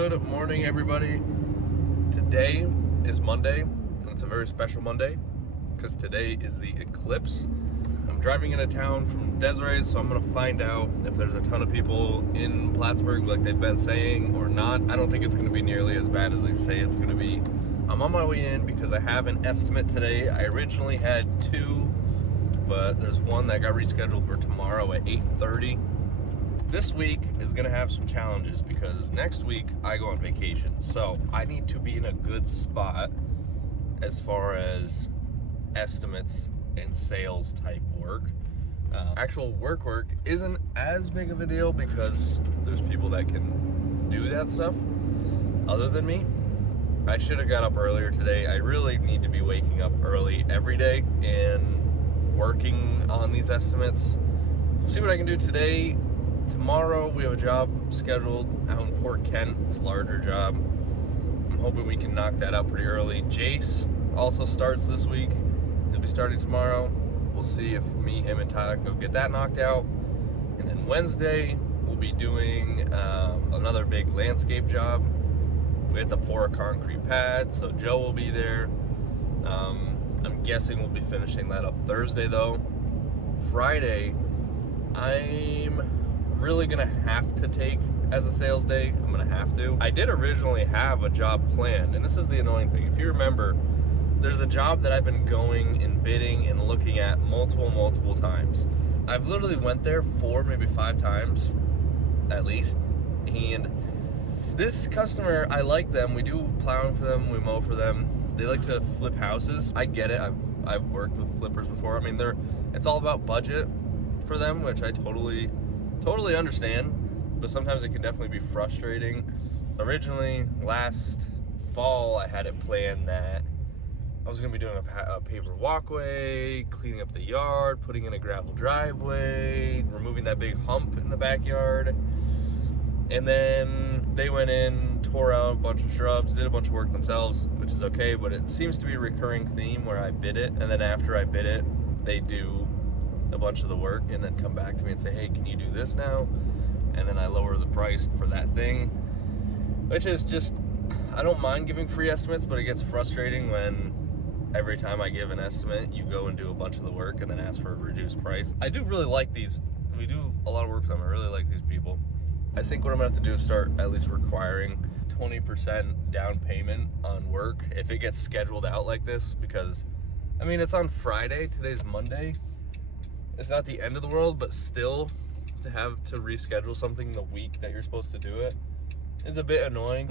Good morning, everybody. Today is Monday, and it's a very special Monday because today is the eclipse. I'm driving into town from Desiree, so I'm going to find out if there's a ton of people in Plattsburgh like they've been saying or not. I don't think it's going to be nearly as bad as they say it's going to be. I'm on my way in because I have an estimate today. I originally had two, but there's one that got rescheduled for tomorrow at 8:30. This week is gonna have some challenges because next week I go on vacation. So I need to be in a good spot as far as estimates and sales type work. Actual work isn't as big of a deal because there's people that can do that stuff other than me. I should have got up earlier today. I really need to be waking up early every day and working on these estimates. See what I can do today. Tomorrow we have a job scheduled out in Port Kent. It's a larger job. I'm hoping we can knock that out pretty early. Jace also starts this week. He'll be starting tomorrow. We'll see if me, him, and Tyler can go get that knocked out. And then Wednesday we'll be doing another big landscape job. We have to pour a concrete pad, so Joe will be there. I'm guessing we'll be finishing that up Thursday though. Friday, I'm really gonna have to take as a sales day. I'm gonna have to. I did originally have a job planned, and this is the annoying thing. If you remember, there's a job that I've been going and bidding and looking at multiple times. I've literally went there 4, maybe 5 times at least, and this customer, I like them. We do plowing for them, we mow for them. They like to flip houses. I get it. I've worked with flippers before. I mean, it's all about budget for them, which I totally understand, but sometimes it can definitely be frustrating. Originally, last fall, I had it planned that I was gonna be doing a paver walkway, cleaning up the yard, putting in a gravel driveway, removing that big hump in the backyard. And then they went in, tore out a bunch of shrubs, did a bunch of work themselves, which is okay, but it seems to be a recurring theme where I bid it, and then after I bid it, they do a bunch of the work and then come back to me and say, hey, can you do this now? And then I lower the price for that thing, which is just, I don't mind giving free estimates, but it gets frustrating when every time I give an estimate, you go and do a bunch of the work and then ask for a reduced price. I do really like these. We do a lot of work for them. I really like these people. I think what I'm gonna have to do is start at least requiring 20% down payment on work if it gets scheduled out like this, because I mean, it's on Friday, today's Monday. It's not the end of the world, but still, to have to reschedule something the week that you're supposed to do it is a bit annoying.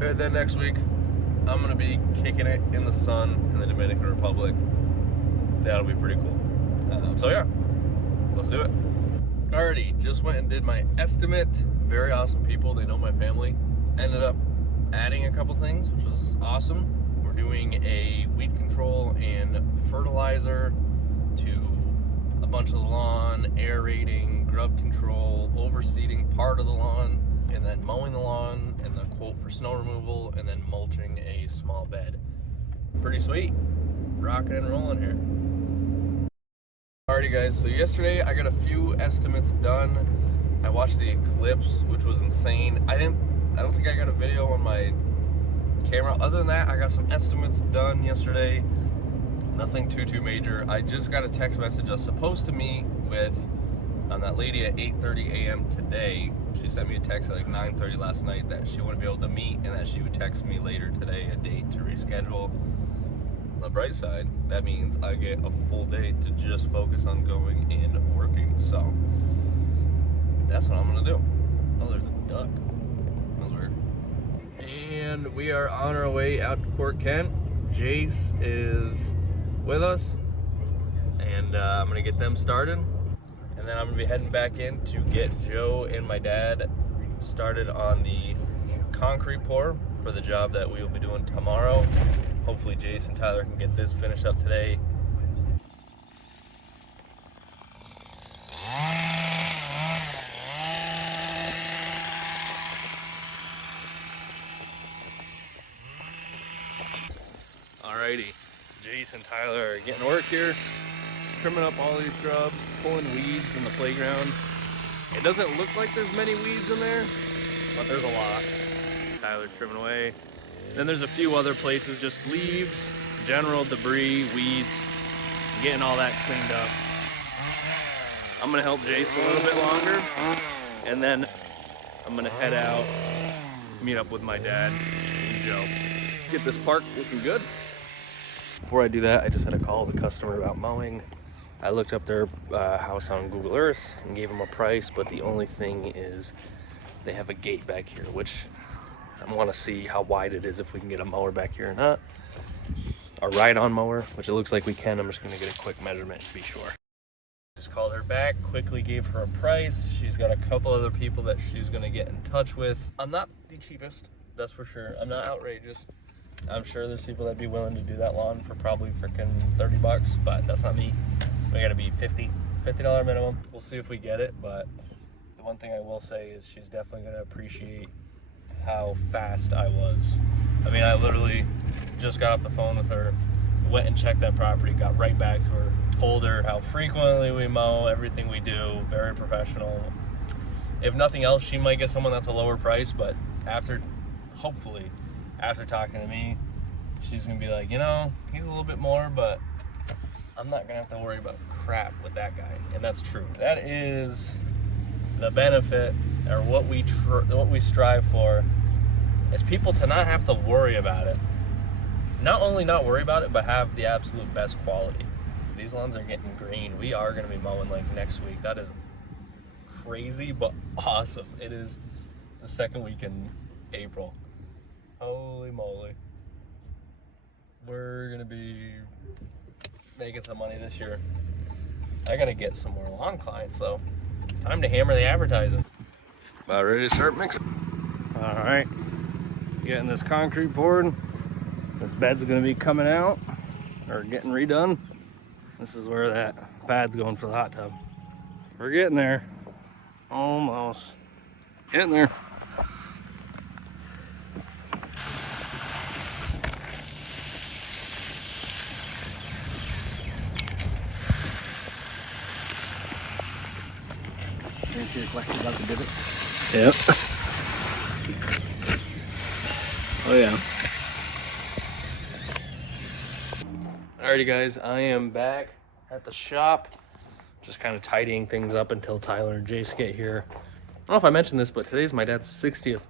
And then next week, I'm gonna be kicking it in the sun in the Dominican Republic. That'll be pretty cool. So yeah, let's do it. Alrighty, just went and did my estimate. Very awesome people, they know my family. Ended up adding a couple things, which was awesome. We're doing a weed control and fertilizer to a bunch of the lawn, aerating, grub control, overseeding part of the lawn, and then mowing the lawn, and the quote for snow removal, and then mulching a small bed. Pretty sweet. Rocking and rolling here. Alrighty guys, so yesterday I got a few estimates done. I watched the eclipse, which was insane. I don't think I got a video on my camera. Other than that, I got some estimates done yesterday. Nothing too major. I just got a text message I was supposed to meet with that lady at 8:30 a.m. today. She sent me a text at like 9:30 last night that she wouldn't be able to meet and that she would text me later today a date to reschedule. On the bright side, that means I get a full day to just focus on going and working. So that's what I'm gonna do. Oh, there's a duck. That was weird. And we are on our way out to Port Kent. Jace is with us, and I'm gonna get them started, and then I'm gonna be heading back in to get Joe and my dad started on the concrete pour for the job that we will be doing tomorrow. Hopefully Jace and Tyler can get this finished up today. Alrighty, Jace and Tyler are getting to work here, trimming up all these shrubs, pulling weeds in the playground. It doesn't look like there's many weeds in there, but there's a lot. Tyler's trimming away. Then there's a few other places, just leaves, general debris, weeds, getting all that cleaned up. I'm gonna help Jace a little bit longer, and then I'm gonna head out, meet up with my dad and Joe. Get this park looking good. Before I do that, I just had to call the customer about mowing. I looked up their house on Google Earth and gave them a price, but the only thing is they have a gate back here, which I want to see how wide it is, if we can get a mower back here or not. A ride-on mower, which it looks like we can. I'm just going to get a quick measurement to be sure. Just called her back, quickly gave her a price. She's got a couple other people that she's going to get in touch with. I'm not the cheapest, that's for sure. I'm not outrageous. I'm sure there's people that'd be willing to do that lawn for probably freaking 30 bucks, but that's not me. We gotta be $50 minimum. We'll see if we get it, but the one thing I will say is she's definitely gonna appreciate how fast I was. I mean, I literally just got off the phone with her, went and checked that property, got right back to her, told her how frequently we mow, everything we do, very professional. If nothing else, she might get someone that's a lower price, but hopefully, after talking to me, she's gonna be like, you know, he's a little bit more, but I'm not gonna have to worry about crap with that guy. And that's true. That is the benefit, or what we strive for, is people to not have to worry about it. Not only not worry about it, but have the absolute best quality. These lawns are getting green. We are gonna be mowing like next week. That is crazy, but awesome. It is the second week in April. Holy moly. We're gonna be making some money this year. I gotta get some more lawn clients though. Time to hammer the advertising. About ready to start mixing. All right, getting this concrete poured. This bed's gonna be coming out or getting redone. This is where that pad's going for the hot tub. We're getting there. Almost. Getting there. About to dip it. Yep. Oh yeah. Alrighty guys, I am back at the shop. Just kind of tidying things up until Tyler and Jace get here. I don't know if I mentioned this, but today's my dad's 60th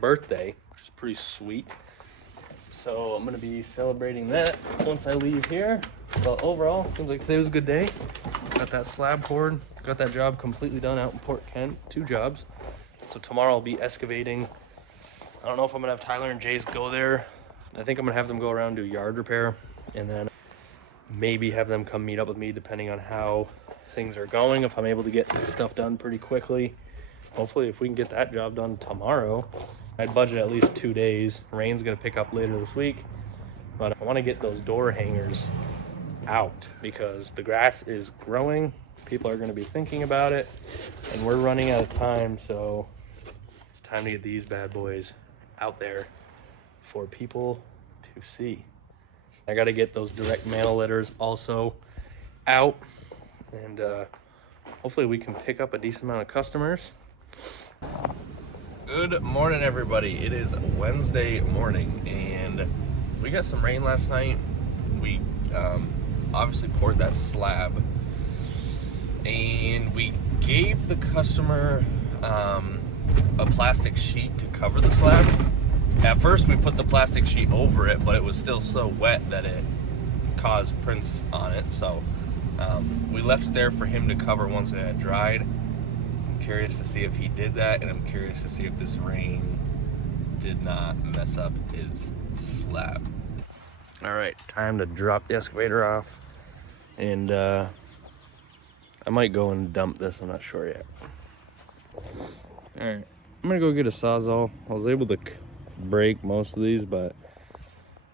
birthday, which is pretty sweet. So I'm gonna be celebrating that once I leave here. But overall, seems like today was a good day. Got that slab poured. Got that job completely done out in Port Kent, 2 jobs. So tomorrow I'll be excavating. I don't know if I'm gonna have Tyler and Jace go there. I think I'm gonna have them go around and do yard repair, and then maybe have them come meet up with me depending on how things are going. If I'm able to get this stuff done pretty quickly. Hopefully if we can get that job done tomorrow. I'd budget at least 2 days. Rain's gonna pick up later this week, but I wanna get those door hangers out because the grass is growing. People are going to be thinking about it, and we're running out of time, so it's time to get these bad boys out there for people to see. I got to get those direct mail letters also out, and hopefully we can pick up a decent amount of customers. Good morning, everybody. It is Wednesday morning, and we got some rain last night. We obviously poured that slab, and we gave the customer a plastic sheet to cover the slab. At first we put the plastic sheet over it, but it was still so wet that it caused prints on it. So we left it there for him to cover once it had dried. I'm curious to see if he did that, and I'm curious to see if this rain did not mess up his slab. All right, time to drop the excavator off, and I might go and dump this, I'm not sure yet. All right, I'm gonna go get a Sawzall. I was able to break most of these, but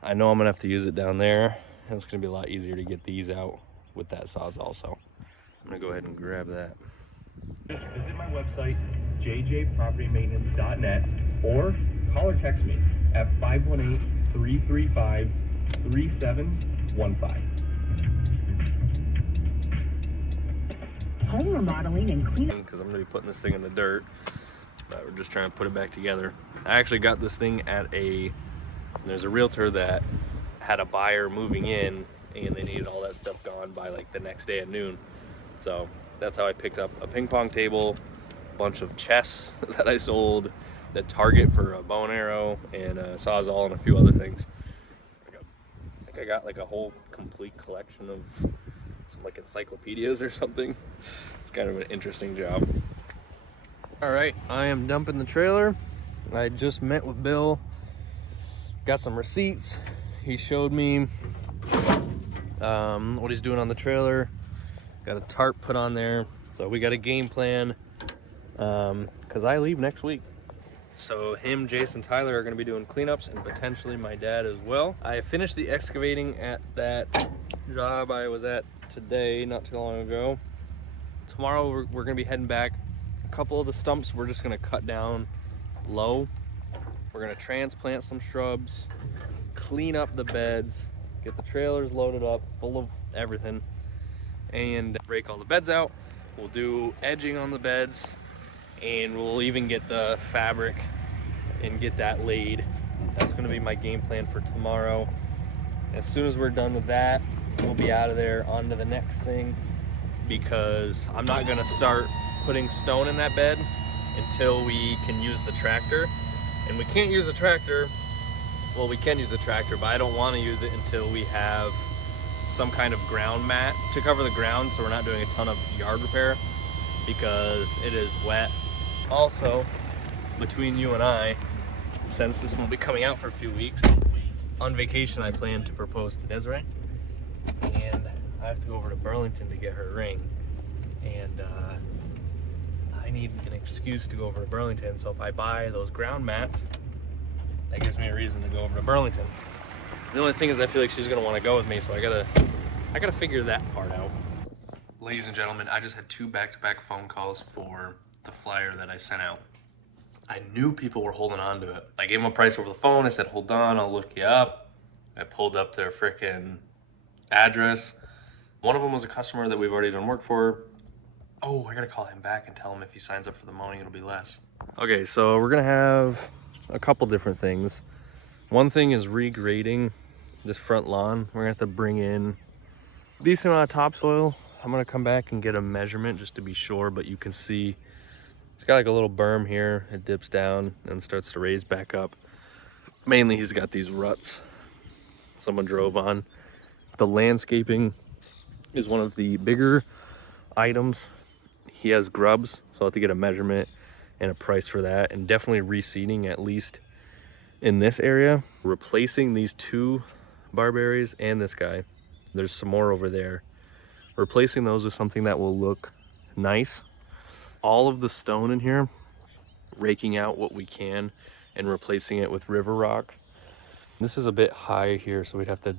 I know I'm gonna have to use it down there, and it's gonna be a lot easier to get these out with that Sawzall, so I'm gonna go ahead and grab that. Just visit my website, jjpropertymaintenance.net, or call or text me at 518-335-3715. Home remodeling and cleanup. Because I'm gonna be putting this thing in the dirt. but we're just trying to put it back together. I actually got this thing at there's a realtor that had a buyer moving in and they needed all that stuff gone by like the next day at noon. So that's how I picked up a ping pong table, a bunch of chess that I sold, the target for a bow and arrow, and a sawzall and a few other things. I think I got like a whole complete collection of some like encyclopedias or something. It's kind of an interesting job. All right, I am dumping the trailer. I just met with Bill, got some receipts. He showed me what he's doing on the trailer. Got a tarp put on there. So we got a game plan because I leave next week. So him, Jace, and Tyler are gonna be doing cleanups and potentially my dad as well. I finished the excavating at that job I was at today, not too long ago. Tomorrow we're gonna be heading back. A couple of the stumps we're just gonna cut down low. We're gonna transplant some shrubs, clean up the beds, get the trailers loaded up, full of everything, and break all the beds out. We'll do edging on the beds, and we'll even get the fabric and get that laid. That's gonna be my game plan for tomorrow. As soon as we're done with that, we'll be out of there on to the next thing, because I'm not gonna start putting stone in that bed until we can use the tractor. And we can't use a tractor, well, we can use a tractor, but I don't wanna use it until we have some kind of ground mat to cover the ground, so we're not doing a ton of yard repair because it is wet. Also, between you and I, since this won't be coming out for a few weeks, on vacation I plan to propose to Desiree, and I have to go over to Burlington to get her a ring, and I need an excuse to go over to Burlington. So if I buy those ground mats, that gives me a reason to go over to Burlington. The only thing is I feel like she's gonna want to go with me, so I gotta figure that part out. Ladies and gentlemen, I just had 2 back-to-back phone calls for the flyer that I sent out. I knew people were holding on to it. I gave them a price over the phone. I said, hold on, I'll look you up. I pulled up their frickin' address. One of them was a customer that we've already done work for. Oh, I gotta call him back and tell him if he signs up for the mowing, it'll be less. Okay, so we're gonna have a couple different things. One thing is regrading this front lawn. We're gonna have to bring in a decent amount of topsoil. I'm gonna come back and get a measurement just to be sure, but you can see it's got like a little berm here. It dips down and starts to raise back up. Mainly he's got these ruts someone drove on. The landscaping is one of the bigger items. He has grubs, so I'll have to get a measurement and a price for that, and definitely reseeding at least in this area. Replacing these 2 barberries and this guy. There's some more over there. Replacing those with something that will look nice. All of the stone in here, raking out what we can and replacing it with river rock. This is a bit high here, so we'd have to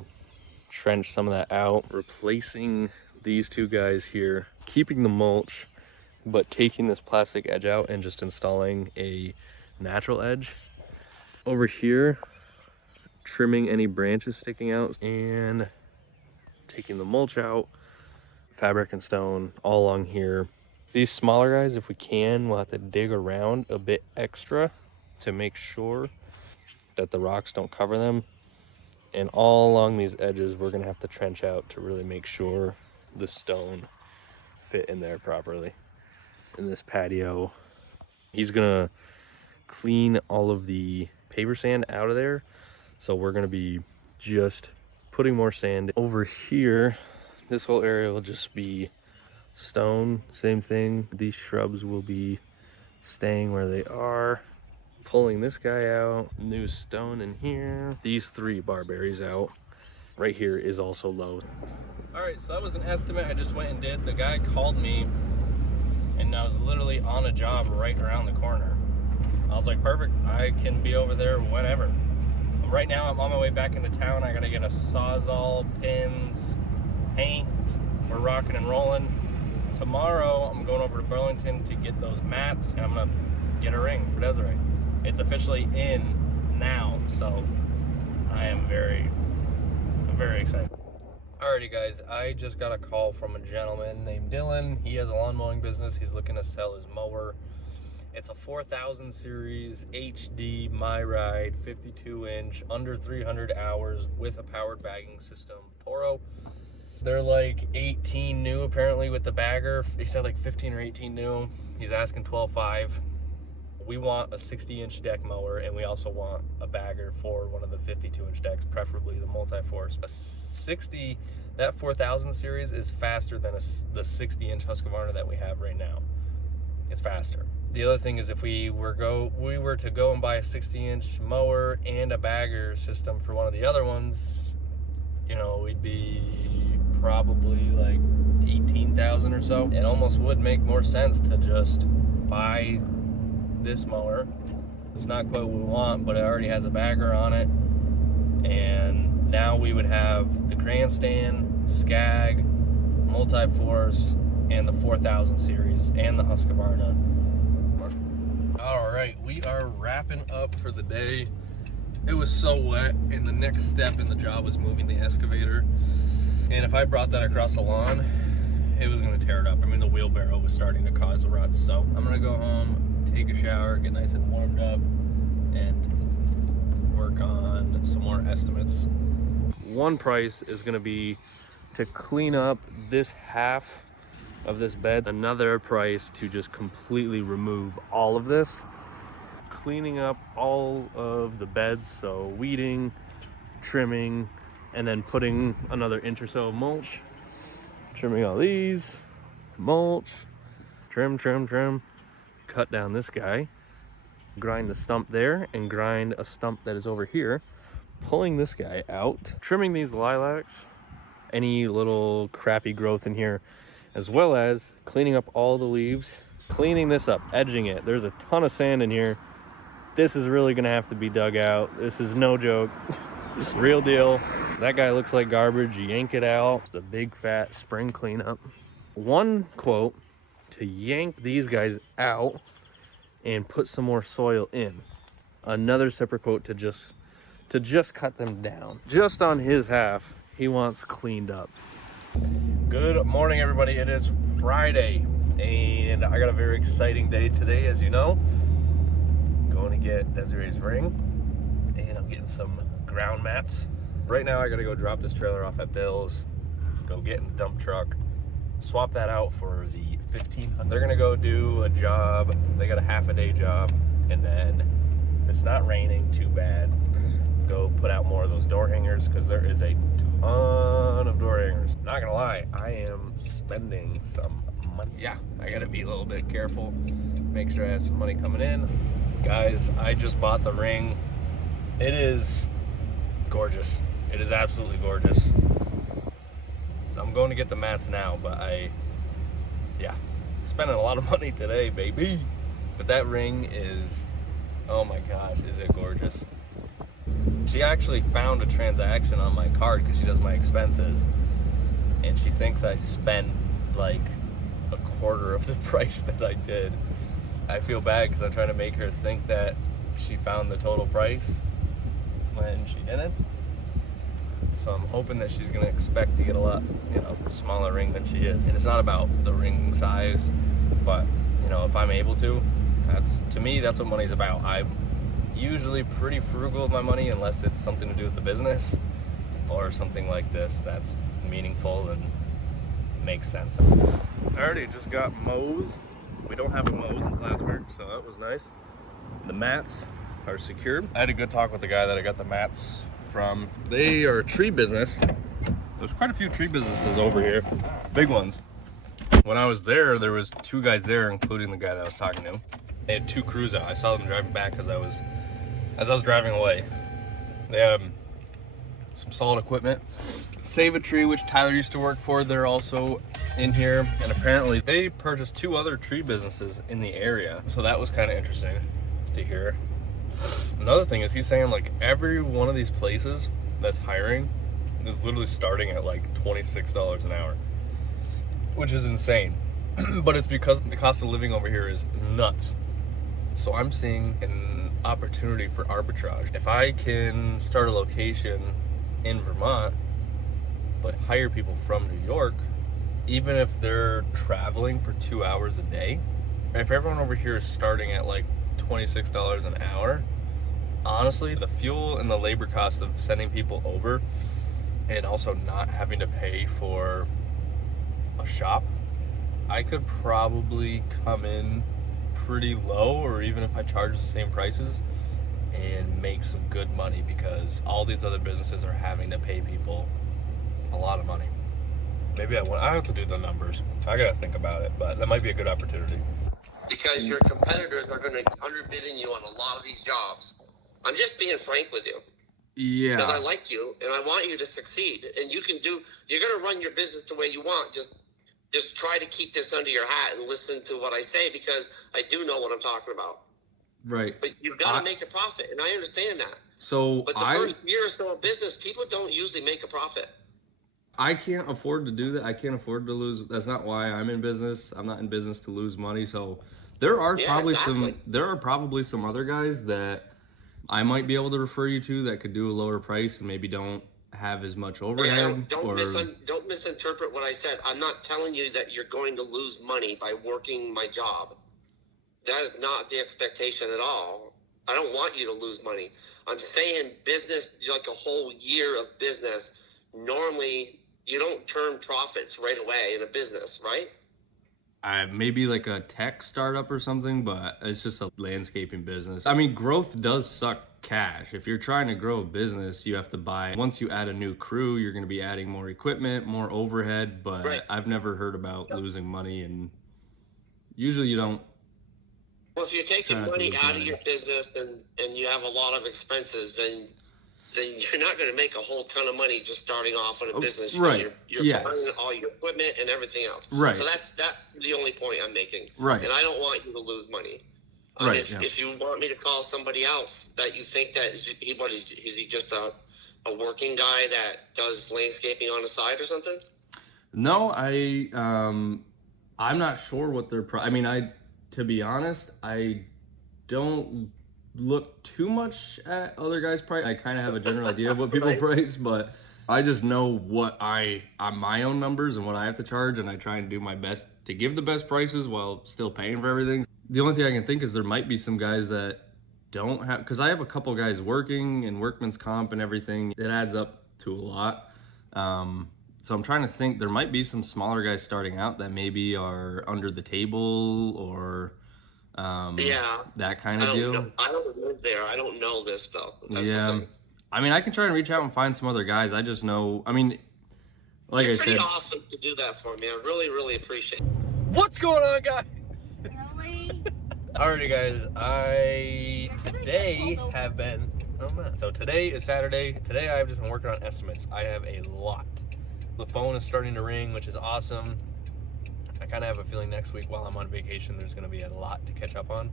trench some of that out. Replacing these 2 guys here, keeping the mulch, but taking this plastic edge out and just installing a natural edge. Over here, trimming any branches sticking out and taking the mulch out, fabric and stone all along here. These smaller guys, if we can, we'll have to dig around a bit extra to make sure that the rocks don't cover them. And all along these edges, we're gonna have to trench out to really make sure the stone fit in there properly. In this patio, he's gonna clean all of the paver sand out of there. So we're gonna be just putting more sand over here. This whole area will just be stone, same thing. These shrubs will be staying where they are. Pulling this guy out, new stone in here. These 3 barberries out. Right here is also low. All right, so that was an estimate I just went and did. The guy called me and I was literally on a job right around the corner. I was like, perfect, I can be over there whenever. Right now I'm on my way back into town. I gotta get a sawzall, pins, paint. We're rocking and rolling. Tomorrow I'm going over to Burlington to get those mats, and I'm gonna get a ring for Desiree. It's officially in now, so I'm very excited. Alrighty guys, I just got a call from a gentleman named Dylan. He has a lawn mowing business. He's looking to sell his mower. It's a 4000 series HD My Ride 52-inch under 300 hours with a powered bagging system Toro. They're like 18 new apparently with the bagger. He said like 15 or 18 new. He's asking 12.5. We want a 60-inch deck mower, and we also want a bagger for one of the 52-inch decks, preferably the multi-force. A 60, that 4000 series is faster than the 60-inch Husqvarna that we have right now. It's faster. The other thing is if we were to go and buy a 60-inch mower and a bagger system for one of the other ones, you know, we'd be probably like 18,000 or so. It almost would make more sense to just buy this mower. It's not quite what we want, but it already has a bagger on it. And now we would have the grandstand, Skag, multi-force, and the 4000 series, and the Husqvarna. All right, we are wrapping up for the day. It was so wet, and the next step in the job was moving the excavator. And if I brought that across the lawn, it was gonna tear it up. I mean, the wheelbarrow was starting to cause a ruts. So I'm gonna go home, take a shower, get nice and warmed up, and work on some more estimates. One price is gonna be to clean up this half of this bed. Another price to just completely remove all of this. Cleaning up all of the beds, so weeding, trimming, and then putting another inch or so of mulch. Trimming all these, mulch, trim, cut down this guy, grind the stump there, and grind a stump that is over here, pulling this guy out, trimming these lilacs, any little crappy growth in here, as well as cleaning up all the leaves, cleaning this up, edging it. There's a ton of sand in here. This is really gonna have to be dug out. This is no joke. Real deal. That guy looks like garbage. You yank it out. The big fat spring cleanup. One quote to yank these guys out and put some more soil in. Another separate quote to just cut them down. Just on his half, he wants cleaned up. Good morning, everybody. It is Friday, and I got a very exciting day today, as you know. Going to get Desiree's ring, and I'm getting some ground mats. Right now, I gotta go drop this trailer off at Bill's, go get in the dump truck, swap that out for the 1500. They're gonna go do a job. They got a half-a-day job, and then if it's not raining too bad, go put out more of those door hangers, because there is a ton of door hangers. Not gonna lie, I am spending some money. Yeah, I gotta be a little bit careful, make sure I have some money coming in. Guys, I just bought the ring. It is gorgeous. It is absolutely gorgeous. So I'm going to get the mats now, but yeah, spending a lot of money today, baby. But that ring is, oh my gosh, is it gorgeous. She actually found a transaction on my card because she does my expenses, and she thinks I spent like a quarter of the price that I did. I feel bad because I'm trying to make her think that she found the total price when she didn't. So I'm hoping that she's gonna expect to get a lot, smaller ring than she is. And it's not about the ring size, but if I'm able to, to me, that's what money's about. I'm usually pretty frugal with my money unless it's something to do with the business or something like this that's meaningful and makes sense. I already just got Moe's. We don't have a Moe's in Plattsburgh, so that was nice. The mats are secured. I had a good talk with the guy that I got the mats from. They are a tree business. There's quite a few tree businesses over here, big ones. When I was there was two guys there, including the guy that I was talking to. They had two crews out. I saw them driving back as I was driving away. They have some solid equipment. Save a Tree, which Tyler used to work for, they're also in here, and apparently they purchased two other tree businesses in the area, so that was kind of interesting to hear. Another thing is he's saying like every one of these places that's hiring is literally starting at like $26 an hour, which is insane. But it's because the cost of living over here is nuts. So I'm seeing an opportunity for arbitrage. If I can start a location in Vermont but hire people from New York, even if they're traveling for 2 hours a day, if everyone over here is starting at like $26 an hour, honestly, the fuel and the labor cost of sending people over and also not having to pay for a shop, I could probably come in pretty low, or even if I charge the same prices, and make some good money, because all these other businesses are having to pay people a lot of money. Maybe I have to do the numbers. I gotta think about it, but that might be a good opportunity. Because your competitors are going to underbidding you on a lot of these jobs. I'm just being frank with you. Yeah. Because I like you and I want you to succeed. And you're going to run your business the way you want. Just try to keep this under your hat and listen to what I say, because I do know what I'm talking about. Right. But you've got to make a profit, and I understand that. So but the first year or so of business, people don't usually make a profit. I can't afford to do that. I can't afford to lose. That's not why I'm in business. I'm not in business to lose money. So there are probably some other guys that I might be able to refer you to that could do a lower price and maybe don't have as much overhead. Don't misinterpret what I said. I'm not telling you that you're going to lose money by working my job. That is not the expectation at all. I don't want you to lose money. I'm saying business, like a whole year of business, normally you don't turn profits right away in a business, right? Maybe like a tech startup or something, but it's just a landscaping business. I mean, growth does suck cash. If you're trying to grow a business, you have to buy. Once you add a new crew, you're going to be adding more equipment, more overhead, but right. I've never heard about losing money, and usually you don't. Well, if you're taking money out of your business and you have a lot of expenses, then you're not going to make a whole ton of money just starting off in a business. Right. You're buying all your equipment and everything else. Right. So that's the only point I'm making. Right. And I don't want you to lose money. Right. If you want me to call somebody else that you think that is he just a working guy that does landscaping on the side or something? No, I'm not sure what their to be honest, I don't look too much at other guys' price. I kind of have a general idea of what people price, but I just know what on my own numbers and what I have to charge, and I try and do my best to give the best prices while still paying for everything. The only thing I can think is there might be some guys that don't have, because I have a couple guys working and workman's comp and everything. It adds up to a lot. So I'm trying to think, there might be some smaller guys starting out that maybe are under the table or that kind of deal. I don't live there. I don't know this though. That's yeah. I mean, I can try and reach out and find some other guys. I just know, I mean, like I said. It's pretty awesome to do that for me. I really, really appreciate it. What's going on, guys? Really? Alrighty, guys. So today is Saturday. Today I've just been working on estimates. I have a lot. The phone is starting to ring, which is awesome. I kind of have a feeling next week while I'm on vacation, there's going to be a lot to catch up on,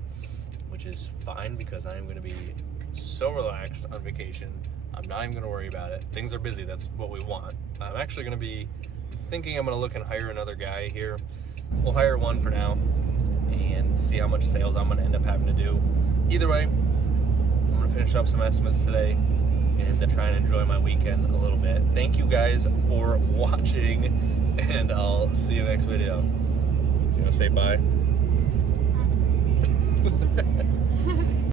which is fine because I am going to be so relaxed on vacation. I'm not even going to worry about it. Things are busy. That's what we want. I'm actually going to be thinking I'm going to look and hire another guy here. We'll hire one for now and see how much sales I'm going to end up having to do. Either way, I'm going to finish up some estimates today and to try and enjoy my weekend a little bit. Thank you guys for watching, and I'll see you next video. You want to say bye?